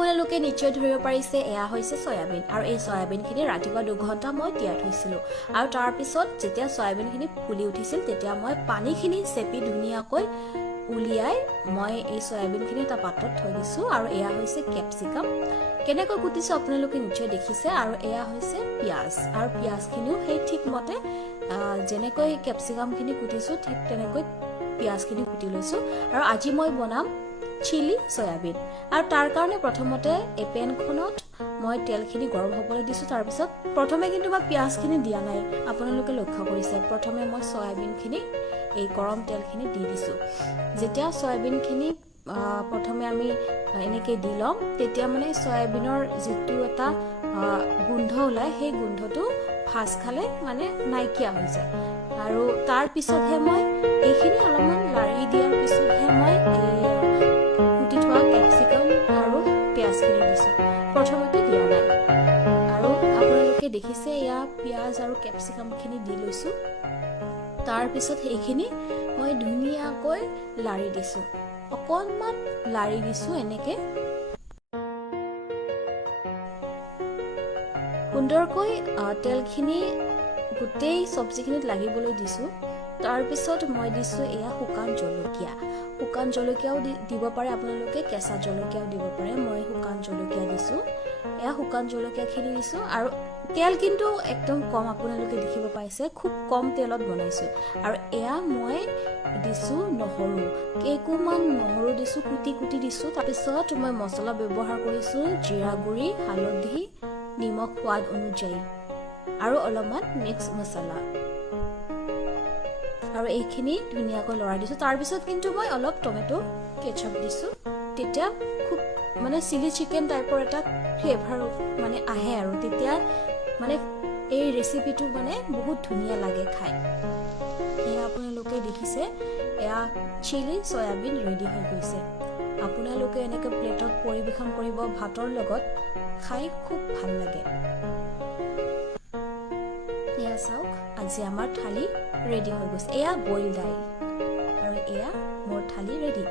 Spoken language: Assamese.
আপোনালোকে নিশ্চয় ধৰিব পাৰিছে এয়া হৈছে সয়াবিন আৰু এই সয়াবিনখিনি ৰাতিপুৱা 2 ঘণ্টা মই তিয়াই থৈছিলো আৰু তাৰ পিছত যেতিয়া সয়াবিনখিনি ফুলি উঠিছিল তেতিয়া মই পানীখিনি চেপি ধুনীয়াকৈ উলিয়াই মই এই সয়াবিনখিনি এটা পাত্ৰত থৈ দিছো আৰু এয়া হৈছে ক্যাপসিকাম কেনেকৈ কুটিছো আপোনালোকে নিশ্চয় দেখিছে আৰু এয়া হৈছে পিয়াজ আৰু পিয়াজখিনিও সেই ঠিকমতে যেনেকৈ ক্যাপসিকামখিনি কুটিছো ঠিক তেনেকৈ পিয়াজখিনি কুটি লৈছো আৰু আজি মই বনাম চিলি সয়াবিন আৰু তাৰ কাৰণে প্ৰথমতে এই পেনখনত মই তেলখিনি গৰম হ'বলৈ দিছো তাৰ পিছত প্ৰথমে কিন্তু মই পিয়াজখিনি দিয়া নাই আপোনালোকে লক্ষ্য কৰিছে প্ৰথমে মই সয়াবিনখিনি এই গৰম তেলখিনি দি দিছো যেতিয়া সয়াবিনখিনি প্ৰথমে আমি এনেকৈ দি লম তেতিয়া মানে সয়াবিনৰ যেটো এটা গোন্ধ ওলাই সেই গোন্ধটো ফাস খালে মানে নাইকিয়া হৈ যায় আৰু তাৰ পিছতহে মই এইখিনি অলপমান লাৰি দিয়াৰ পিছতহে মই কুটি থোৱা ক্যাপসিকাম আৰু পিয়াজখিনি দিছো প্ৰথমতে দিয়া নাই আৰু আপোনালোকে দেখিছে এয়া পিয়াজ আৰু ক্যাপসিকামখিনি দি লৈছো তাৰ পিছত এইখিনি মই ধুনীয়াকৈ লাৰি দিছো অকনমান লাৰি দিছো এনেকে সুন্দৰকৈ তেলখিনি গোটেই সবজিখিনিত লাগিবলৈ দিছো তাৰ পিছত মই দিছো এয়া শুকান জলকীয়াও দিব পাৰে আপোনালোকে কেঁচা জলকীয়াও দিব পাৰে মই শুকান জলকীয়া দিছো এয়া শুকান জলকীয়াখিনি দিছো আৰু তেল কিন্তু একদম কম আপোনালোকে দেখিব পাইছে খুব কম তেলত বনাইছো আৰু এয়া মই দিছো নহৰু কেইকুমান নহৰু দিছো কুটি দিছো তাৰ পিছত মই মছলা ব্যৱহাৰ কৰিছো জিৰা গুৰি হালধি নিমখ সোৱাদ অনুযায়ী আৰু অলপমান মিক্স মছলা আৰু এইখিনি ধুনীয়াকৈ লৰাই দিছো তাৰ পিছত কিন্তু মই অলপ টমেটো কেচাপ দিছো তেতিয়া খুব মানে চিলি চিকেন টাইপৰ এটা ফ্লেভাৰ মানে আহে আৰু তেতিয়া মানে এই ৰেচিপিটো মানে বহুত ধুনীয়া লাগে খাই এয়া আপোনালোকে দেখিছে এয়া চিলি সয়াবিন ৰেডি হৈ গৈছে আপোনালোকে এনেকৈ প্লেটত পৰিবেশন কৰিব ভাতৰ লগত খাই খুব ভাল লাগে এয়া চাওক আজি আমাৰ থালি ৰেডি হৈ গৈছে এয়া বইল দাইল আৰু এয়া মোৰ থালি ৰেডি